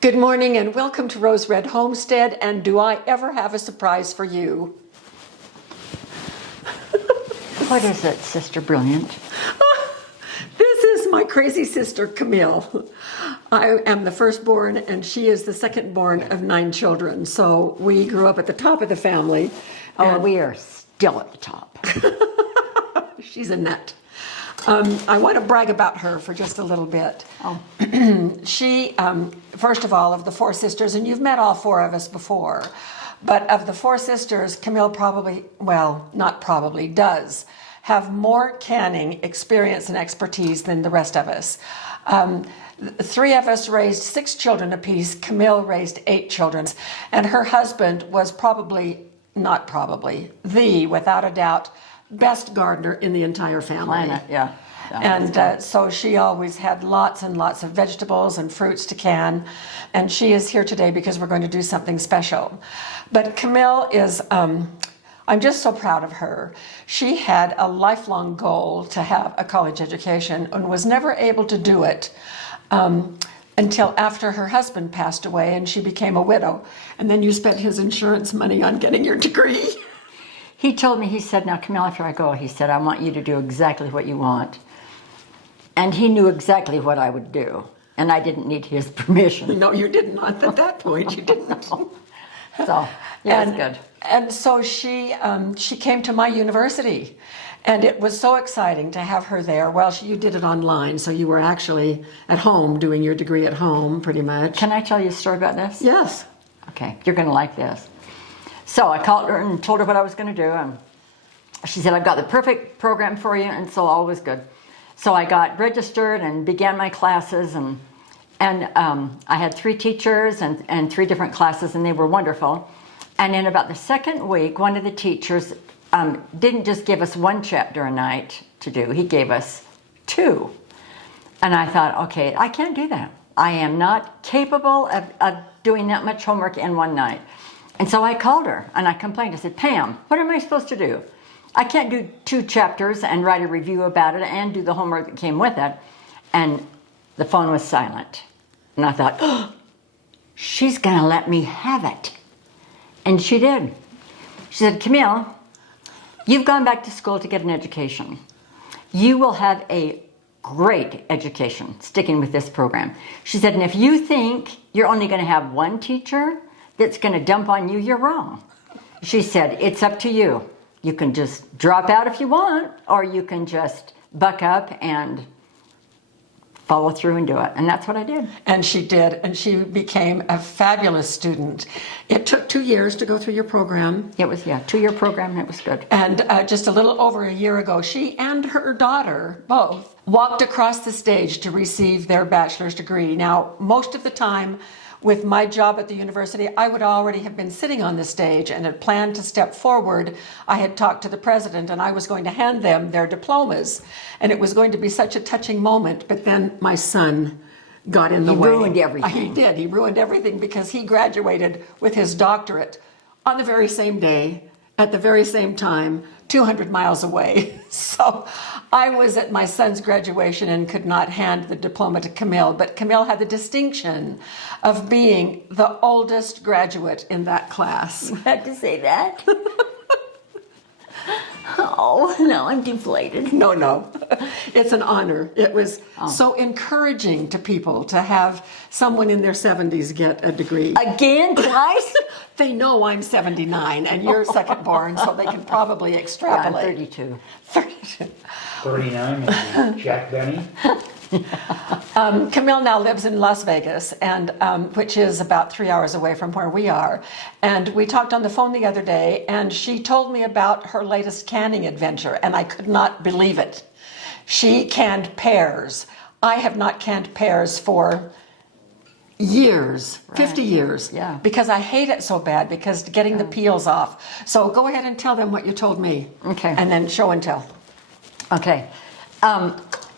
Good morning and welcome to Rose Red Homestead, and do I ever have a surprise for you? What is it, Sister Brilliant? This is my crazy sister, Camille. I am the firstborn and she is the secondborn of 9 children. So we grew up at the top of the family. Oh, we are still at the top. She's a nut. I want to brag about her for just a little bit. Oh. She, first of all, of the 4 sisters, and you've met all 4 of us before, but of the 4 sisters, Camille probably, well, not probably, does have more canning experience and expertise than the rest of us. 3 of us raised 6 children apiece. Camille raised 8 children, and her husband was without a doubt, best gardener in the entire family. Planet, yeah. And so she always had lots and lots of vegetables and fruits to can. And she is here today because we're going to do something special. But Camille is, I'm just so proud of her. She had a lifelong goal to have a college education and was never able to do it until after her husband passed away and she became a widow. And then you spent his insurance money on getting your degree. He told me, he said, now Camille, after I go, he said, I want you to do exactly what you want. And he knew exactly what I would do. And I didn't need his permission. No, you did not. At that point, you didn't. No. So, yeah, it's good. And so she came to my university. And it was so exciting to have her there. Well, you did it online, so you were actually at home doing your degree at home, pretty much. Can I tell you a story about this? Yes. Okay, you're going to like this. So I called her and told her what I was going to do, and she said, I've got the perfect program for you, and so all was good. So I got registered and began my classes, and I had 3 teachers and 3 different classes, and they were wonderful. And in about the second week, one of the teachers didn't just give us 1 chapter a night to do, he gave us 2. And I thought, okay, I can't do that. I am not capable of doing that much homework in one night. And so I called her and I complained. I said, Pam, what am I supposed to do? I can't do 2 chapters and write a review about it and do the homework that came with it. And the phone was silent. And I thought, oh, she's going to let me have it. And she did. She said, Camille, you've gone back to school to get an education. You will have a great education sticking with this program. She said, and if you think you're only going to have 1 teacher that's going to dump on you, you're wrong. She said, it's up to you. You can just drop out if you want, or you can just buck up and follow through and do it. And that's what I did. And she did, and she became a fabulous student. It took 2 years to go through your program. It was, 2-year program, and it was good. And just a little over a year ago, she and her daughter, both, walked across the stage to receive their bachelor's degree. Now, most of the time, with my job at the university, I would already have been sitting on the stage and had planned to step forward. I had talked to the president and I was going to hand them their diplomas. And it was going to be such a touching moment, but then my son got in the way. He ruined everything. He did. He ruined everything because he graduated with his doctorate on the very same day, at the very same time, 200 miles away. So I was at my son's graduation and could not hand the diploma to Camille, but Camille had the distinction of being the oldest graduate in that class. You had to say that? Oh, no, I'm deflated. No. It's an honor. It was so encouraging to people to have someone in their 70s get a degree. Again, twice? They know I'm 79 and you're second born, so they can probably extrapolate. I'm 32. 39 and Jack Benny. Camille now lives in Las Vegas, and which is about 3 hours away from where we are. And we talked on the phone the other day, and she told me about her latest canning adventure, and I could not believe it. She canned pears. I have not canned pears for years, right. 50 years, yeah. Because I hate it so bad, because getting the peels off. So go ahead and tell them what you told me. Okay. And then show and tell. Okay.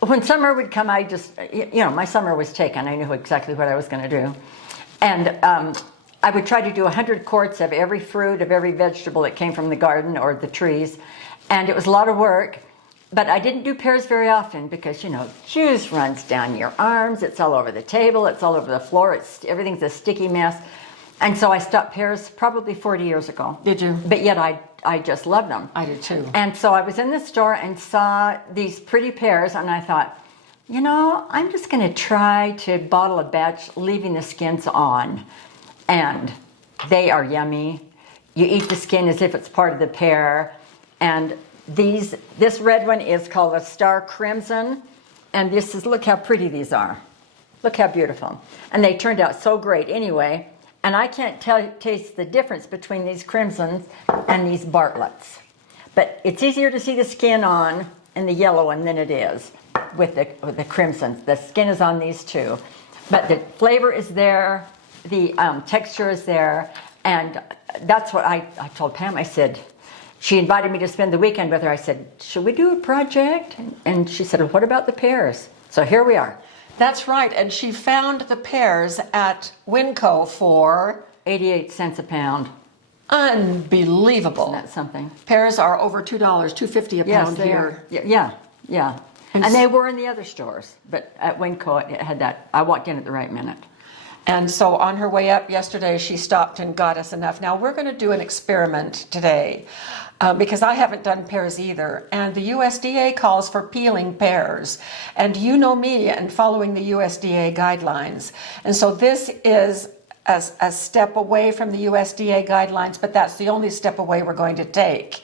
When summer would come, I just, my summer was taken. I knew exactly what I was going to do. And I would try to do 100 quarts of every fruit, of every vegetable that came from the garden or the trees. And it was a lot of work. But I didn't do pears very often because, you know, juice runs down your arms. It's all over the table. It's all over the floor. Everything's a sticky mess. And so I stopped pears probably 40 years ago. Did you? But yet I just love them. I did too. And so I was in the store and saw these pretty pears, and I thought, you know, I'm just going to try to bottle a batch, leaving the skins on. And they are yummy. You eat the skin as if it's part of the pear. And this red one is called a Star Crimson. And look how pretty these are. Look how beautiful. And they turned out so great anyway. And I can't taste the difference between these crimsons and these Bartletts. But it's easier to see the skin on in the yellow one than it is with the crimsons. The skin is on these too. But the flavor is there, the texture is there, and that's what I told Pam. I said, she invited me to spend the weekend with her. I said, should we do a project? And she said, well, what about the pears? So here we are. That's right, and she found the pears at Winco for 88 cents a pound. unbelievable. Isn't that something? Pears are over $2, $2.50 a pound they here. are. Yeah. And they were in the other stores, but at Winco it had that. I walked in at the right minute. And so on her way up yesterday, she stopped and got us enough. Now we're going to do an experiment today because I haven't done pears either. And the USDA calls for peeling pears. And you know me and following the USDA guidelines. And so this is a step away from the USDA guidelines, but that's the only step away we're going to take.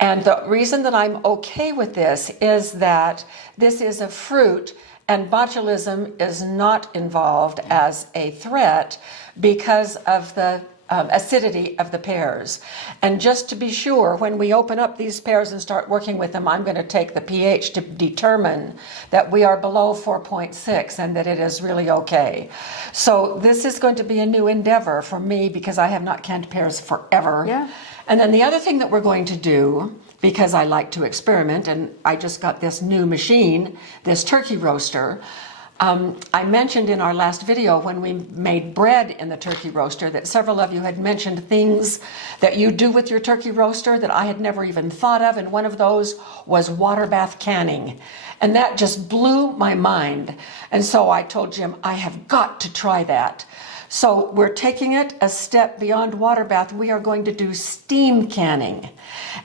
And the reason that I'm okay with this is that this is a fruit and botulism is not involved as a threat because of the acidity of the pears. And just to be sure, when we open up these pears and start working with them, I'm going to take the pH to determine that we are below 4.6 and that it is really okay. So this is going to be a new endeavor for me because I have not canned pears forever. Yeah. And then the other thing that we're going to do, because I like to experiment, and I just got this new machine, this turkey roaster. I mentioned in our last video when we made bread in the turkey roaster that several of you had mentioned things that you do with your turkey roaster that I had never even thought of, and one of those was water bath canning. And that just blew my mind. And so I told Jim, I have got to try that. So we're taking it a step beyond water bath. We are going to do steam canning.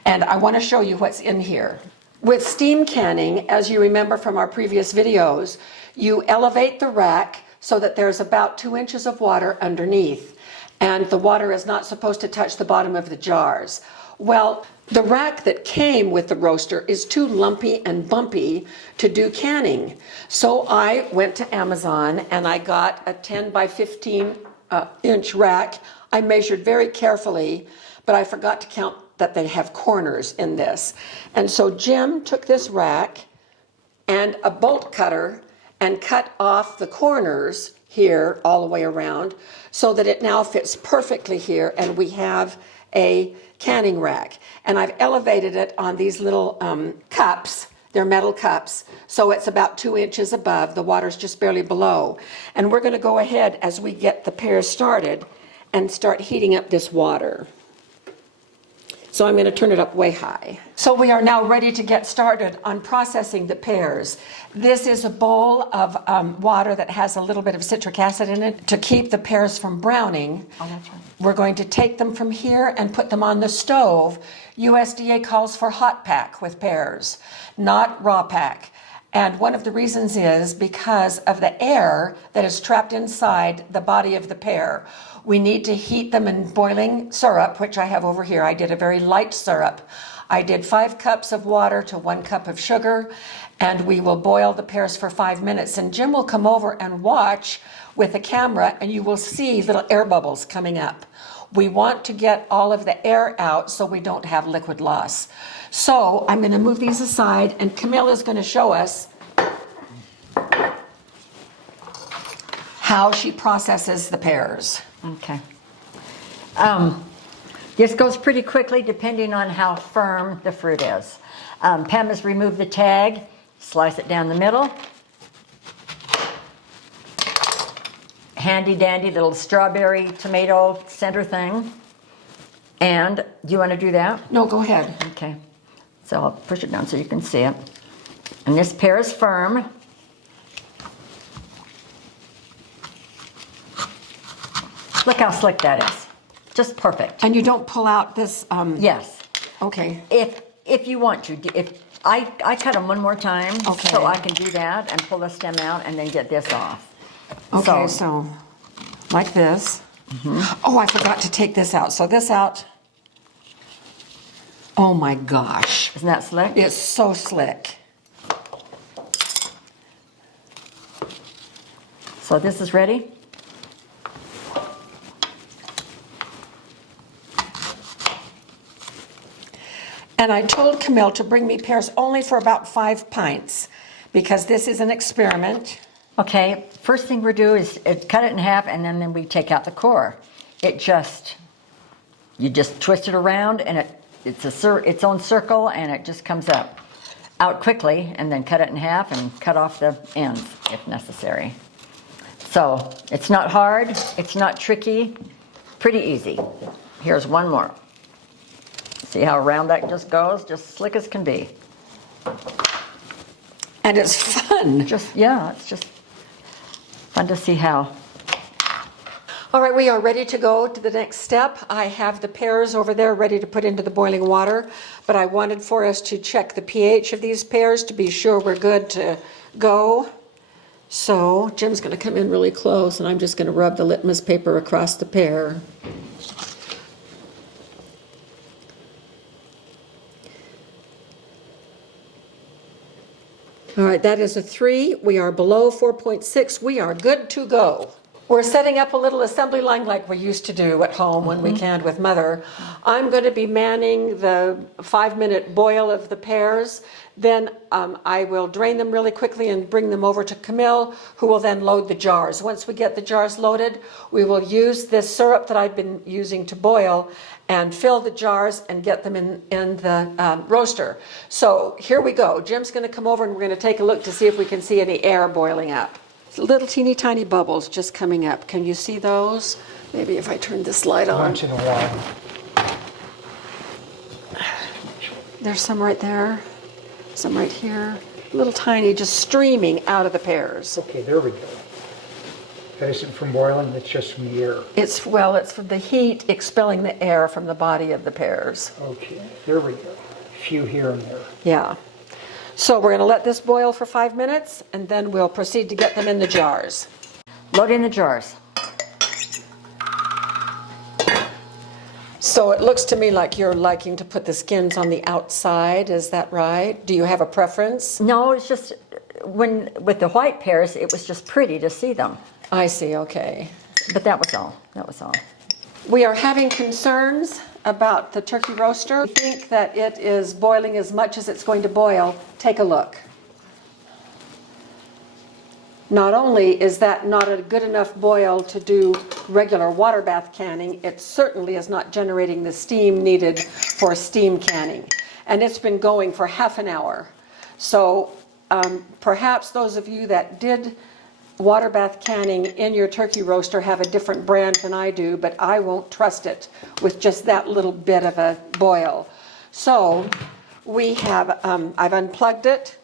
And I want to show you what's in here. With steam canning, as you remember from our previous videos, you elevate the rack so that there's about 2 inches of water underneath. And the water is not supposed to touch the bottom of the jars. Well, the rack that came with the roaster is too lumpy and bumpy to do canning. So I went to Amazon and I got a 10 by 15 inch rack. I measured very carefully, but I forgot to count that they have corners in this. And so Jim took this rack and a bolt cutter and cut off the corners here all the way around so that it now fits perfectly here, and we have a canning rack. And I've elevated it on these little cups. They're metal cups, so it's about 2 inches above. The water's just barely below. And we're going to go ahead as we get the pears started and start heating up this water. So I'm going to turn it up way high. So we are now ready to get started on processing the pears. This is a bowl of water that has a little bit of citric acid in it to keep the pears from browning. Oh, that's right. We're going to take them from here and put them on the stove. USDA calls for hot pack with pears, not raw pack. And one of the reasons is because of the air that is trapped inside the body of the pear. We need to heat them in boiling syrup, which I have over here. I did a very light syrup. I did 5 cups of water to 1 cup of sugar, and we will boil the pears for 5 minutes. And Jim will come over and watch with a camera, and you will see little air bubbles coming up. We want to get all of the air out so we don't have liquid loss. So I'm going to move these aside, and Camille is going to show us how she processes the pears. Okay. This goes pretty quickly depending on how firm the fruit is. Pam has removed the tag, slice it down the middle. Handy dandy little strawberry tomato center thing. And do you want to do that? No, go ahead. Okay. So I'll push it down so you can see it. And this pear is firm. Look how slick that is. Just perfect. And you don't pull out this, Yes. okay. If you want to. If I cut them one more time, Okay. so I can do that and pull the stem out and then get this off. Okay, so like this. Oh, I forgot to take this out. So this out. Oh my gosh. Isn't that slick? It's so slick. So this is ready. And I told Camille to bring me pears only for about 5 pints because this is an experiment. Okay, first thing we do is cut it in half and then we take out the core. You just twist it around and it's its own circle and it just comes out quickly, and then cut it in half and cut off the ends if necessary. So it's not hard, it's not tricky, pretty easy. Here's one more. See how round that just goes? Just slick as can be. And it's fun. It's just fun to see how. All right, we are ready to go to the next step. I have the pears over there ready to put into the boiling water, but I wanted for us to check the pH of these pears to be sure we're good to go. So Jim's going to come in really close, and I'm just going to rub the litmus paper across the pear. All right, that is a 3. We are below 4.6. We are good to go. We're setting up a little assembly line like we used to do at home when we canned with Mother. I'm going to be manning the 5-minute boil of the pears. Then I will drain them really quickly and bring them over to Camille, who will then load the jars. Once we get the jars loaded, we will use this syrup that I've been using to boil and fill the jars and get them in the roaster. So here we go. Jim's going to come over and we're going to take a look to see if we can see any air boiling up. Little teeny tiny bubbles just coming up. Can you see those? Maybe if I turn this light on. Once in a while. There's some right there, some right here. Little tiny, just streaming out of the pears. Okay, there we go. That isn't from boiling, it's just from the air. It's from the heat expelling the air from the body of the pears. Okay, there we go. A few here and there. Yeah. So we're going to let this boil for 5 minutes, and then we'll proceed to get them in the jars. Load in the jars. So it looks to me like you're liking to put the skins on the outside, is that right? Do you have a preference? No, it's just with the white pears, it was just pretty to see them. I see, okay. But that was all. That was all. We are having concerns about the turkey roaster. We think that it is boiling as much as it's going to boil. Take a look. Not only is that not a good enough boil to do regular water bath canning, it certainly is not generating the steam needed for steam canning. And it's been going for half an hour. So perhaps those of you that did water bath canning in your turkey roaster have a different brand than I do, but I won't trust it with just that little bit of a boil. So we have, I've unplugged it,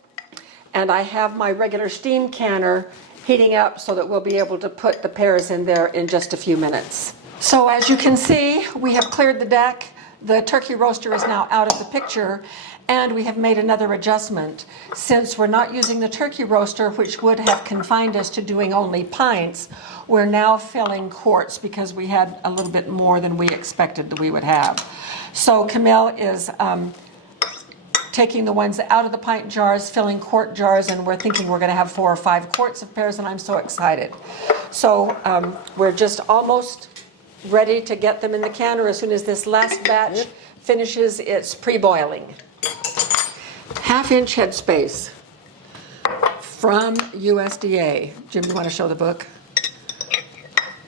and I have my regular steam canner heating up so that we'll be able to put the pears in there in just a few minutes. So as you can see, we have cleared the deck. The turkey roaster is now out of the picture, and we have made another adjustment. Since we're not using the turkey roaster, which would have confined us to doing only pints, we're now filling quarts because we had a little bit more than we expected that we would have. So Camille is taking the ones out of the pint jars, filling quart jars, and we're thinking we're going to have 4 or 5 quarts of pears, and I'm so excited. So we're just almost ready to get them in the canner as soon as this last batch finishes its pre-boiling. 1/2-inch headspace from USDA. Jim, you want to show the book?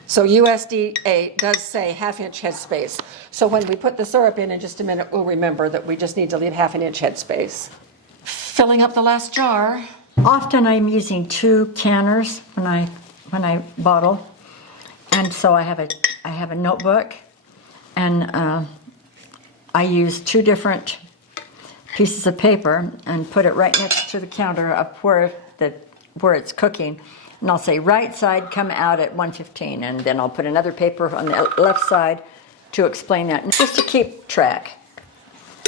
So USDA does say 1/2-inch headspace. So when we put the syrup in just a minute, we'll remember that we just need to leave 1/2-inch headspace. Filling up the last jar. Often I'm using 2 canners when I bottle, and so I have a notebook, and I use 2 different pieces of paper and put it right next to the counter up where it's cooking. And I'll say right side come out at 1:15, and then I'll put another paper on the left side to explain that, and just to keep track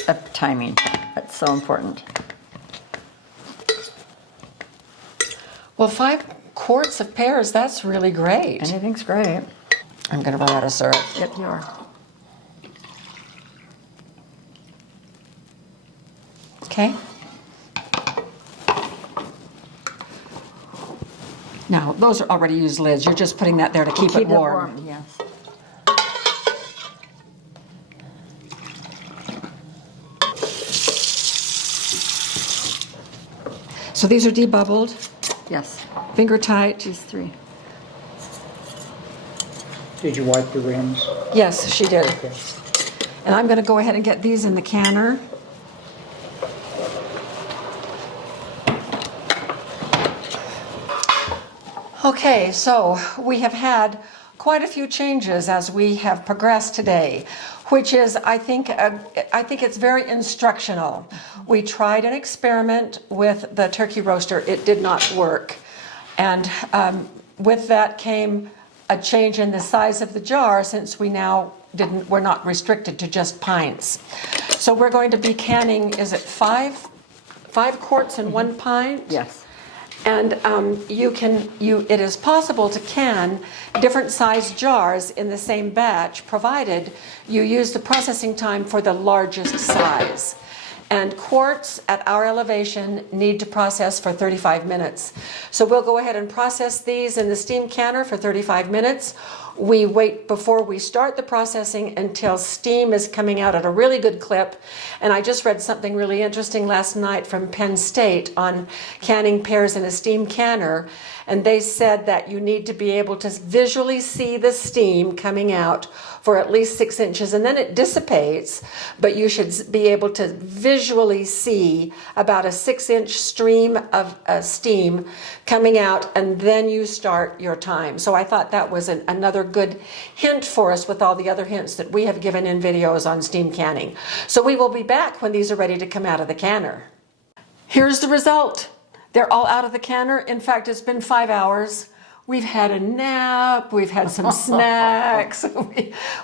of timing. That's so important. Well, 5 quarts of pears, that's really great. Anything's great. I'm going to run out of syrup. Yep, you are. Okay. Now, those are already used lids. You're just putting that there to keep it warm. Yes. So these are debubbled, Yes. finger tight. These 3. Did you wipe the rims? Yes, she did. Okay. And I'm going to go ahead and get these in the canner. Okay, so we have had quite a few changes as we have progressed today, which is, I think it's very instructional. We tried an experiment with the turkey roaster. It did not work. And with that came a change in the size of the jar, since we're not restricted to just pints. So we're going to be canning, is it 5 quarts in 1 pint? Yes. And it is possible to can different size jars in the same batch, provided you use the processing time for the largest size. And quarts at our elevation need to process for 35 minutes. So we'll go ahead and process these in the steam canner for 35 minutes. We wait before we start the processing until steam is coming out at a really good clip. And I just read something really interesting last night from Penn State on canning pears in a steam canner. And they said that you need to be able to visually see the steam coming out for at least 6 inches, and then it dissipates, but you should be able to visually see about a 6-inch stream of steam coming out, and then you start your time. So I thought that was another good hint for us, with all the other hints that we have given in videos on steam canning. So we will be back when these are ready to come out of the canner. Here's the result. They're all out of the canner. In fact, it's been 5 hours. We've had a nap, we've had some snacks,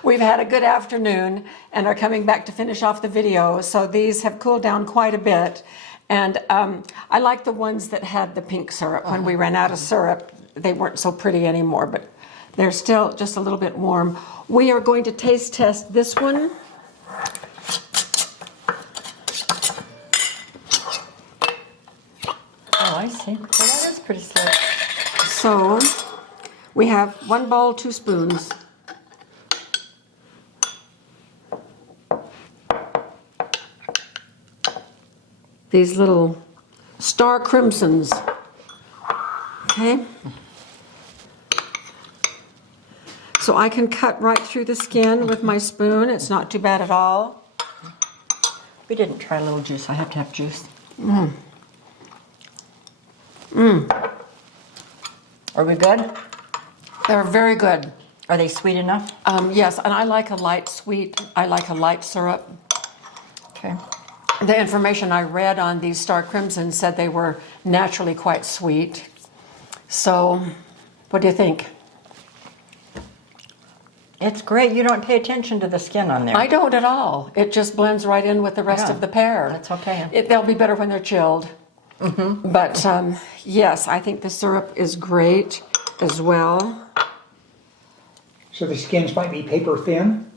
we've had a good afternoon, and are coming back to finish off the video. So these have cooled down quite a bit. And I like the ones that had the pink syrup. When we ran out of syrup, they weren't so pretty anymore, but they're still just a little bit warm. We are going to taste test this one. Oh, I see. Well, that is pretty slick. So we have 1 bowl, 2 spoons. These little star crimsons. Okay. So I can cut right through the skin with my spoon. It's not too bad at all. We didn't try a little juice. I have to have juice. Are we good? They're very good. Are they sweet enough? Yes, and I like a light sweet. I like a light syrup. Okay. The information I read on these Star Crimson said they were naturally quite sweet. So, what do you think? It's great. You don't pay attention to the skin on there. I don't at all. It just blends right in with the rest of the pear. That's okay. They'll be better when they're chilled. But yes, I think the syrup is great as well. So the skins might be paper thin?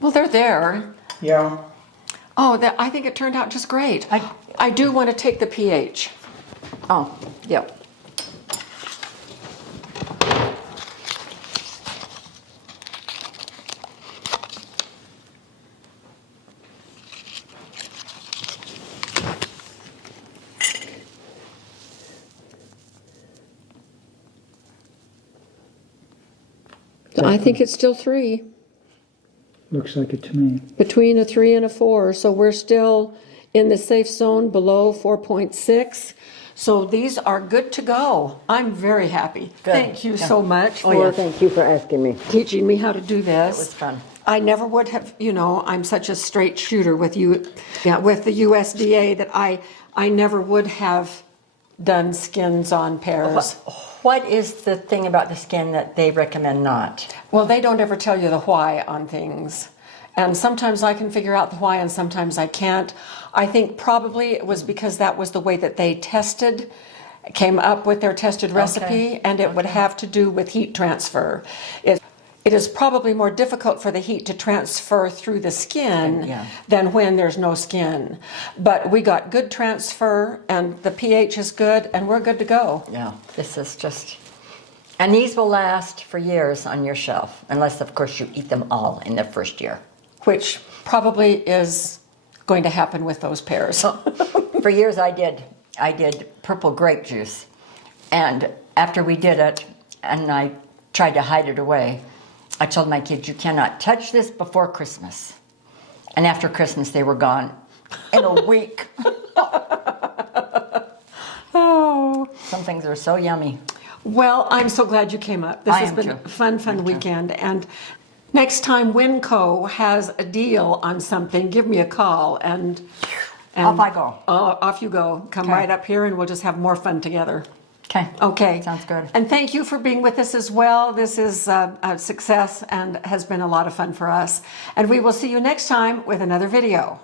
Well, they're there. Yeah. Oh, I think it turned out just great. I do want to take the pH. Oh, yep. I think it's still 3. Looks like it to me. Between a 3 and a 4. So we're still in the safe zone below 4.6. So these are good to go. I'm very happy. Good. Thank you so much Oh, yeah, for thank you for asking me. teaching me how to do It this. was fun. I never would have, I'm such a straight shooter with you, with the USDA that I never would have done skins on pears. What is the thing about the skin that they recommend not? Well, they don't ever tell you the why on things. And sometimes I can figure out the why and sometimes I can't. I think probably it was because that was the way that they came up with their tested recipe, and it would have to do with heat transfer. It is probably more difficult for the heat to transfer through the skin than when there's no skin. But we got good transfer, and the pH is good, and we're good to go. Yeah, this is just... And these will last for years on your shelf, unless, of course, you eat them all in the first year. Which probably is going to happen with those pears. For years I did purple grape juice. And after we did it, and I tried to hide it away, I told my kids, you cannot touch this before Christmas. And after Christmas, they were gone in a week. Oh. Some things are so yummy. Well, I'm so glad you came up. This I has am been too. a fun weekend. And next time Winco has a deal on something, give me a call and Off I go. Off you go. Come right up here and we'll just have more fun together. Okay. Okay. Sounds good. And thank you for being with us as well. This is a success and has been a lot of fun for us. And we will see you next time with another video.